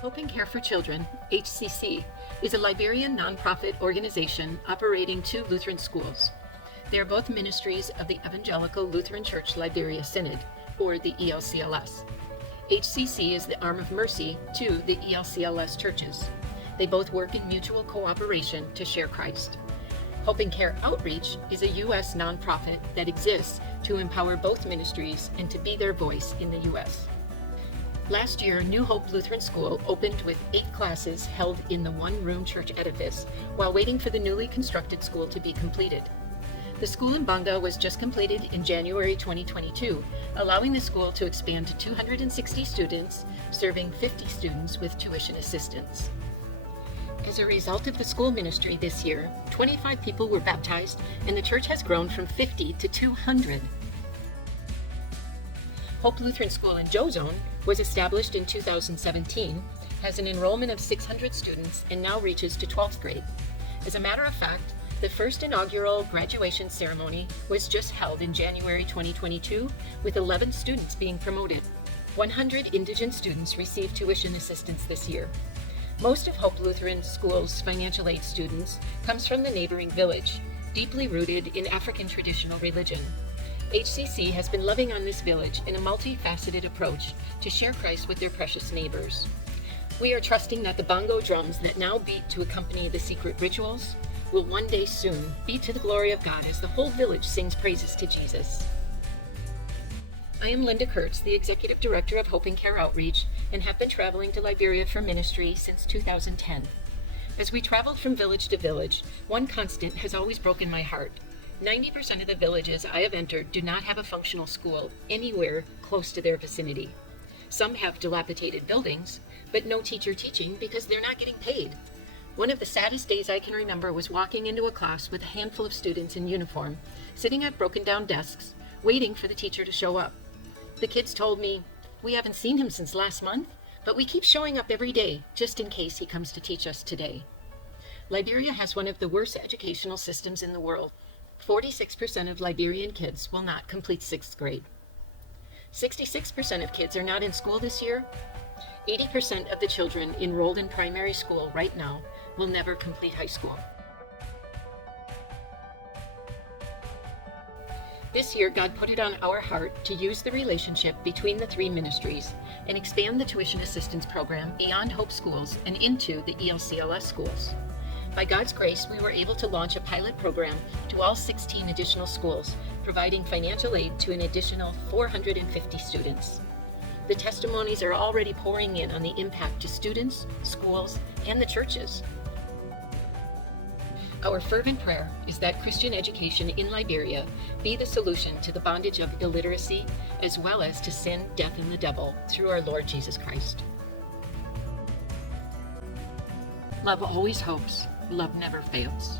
Hope and Care for Children, HCC, is a Liberian nonprofit organization operating two Lutheran schools. They are both ministries of the Evangelical Lutheran Church Liberia Synod, or the ELCLS. HCC is the arm of mercy to the ELCLS churches. They both work in mutual cooperation to share Christ. Hope and Care Outreach is a U.S. nonprofit that exists to empower both ministries and to be their voice in the U.S. Last year, New Hope Lutheran School opened with 8 classes held in the one-room church edifice while waiting for the newly constructed school to be completed. The school in Banga was just completed in January 2022, allowing the school to expand to 260 students, serving 50 students with tuition assistance. As a result of the school ministry this year, 25 people were baptized, and the church has grown from 50 to 200. Hope Lutheran School in Jozone was established in 2017, has an enrollment of 600 students, and now reaches to 12th grade. As a matter of fact, the first inaugural graduation ceremony was just held in January 2022, with 11 students being promoted. 100 indigent students received tuition assistance this year. Most of Hope Lutheran School's financial aid students comes from the neighboring village, deeply rooted in African traditional religion. HCC has been loving on this village in a multifaceted approach to share Christ with their precious neighbors. We are trusting that the bongo drums that now beat to accompany the secret rituals will one day soon be to the glory of God as the whole village sings praises to Jesus. I am Linda Kurtz, the Executive Director of Hope and Care Outreach, and have been traveling to Liberia for ministry since 2010. As we traveled from village to village, one constant has always broken my heart. 90% of the villages I have entered do not have a functional school anywhere close to their vicinity. Some have dilapidated buildings, but no teacher teaching because they're not getting paid. One of the saddest days I can remember was walking into a class with a handful of students in uniform, sitting at broken down desks, waiting for the teacher to show up. The kids told me, "We haven't seen him since last month, but we keep showing up every day, just in case he comes to teach us today." Liberia has one of the worst educational systems in the world. 46% of Liberian kids will not complete 6th grade. 66% of kids are not in school this year. 80% of the children enrolled in primary school right now will never complete high school. This year, God put it on our heart to use the relationship between the 3 ministries and expand the tuition assistance program beyond Hope schools and into the ELCLS schools. By God's grace, we were able to launch a pilot program to all 16 additional schools, providing financial aid to an additional 450 students. The testimonies are already pouring in on the impact to students, schools, and the churches. Our fervent prayer is that Christian education in Liberia be the solution to the bondage of illiteracy, as well as to sin, death, and the devil through our Lord Jesus Christ. Love always hopes. Love never fails.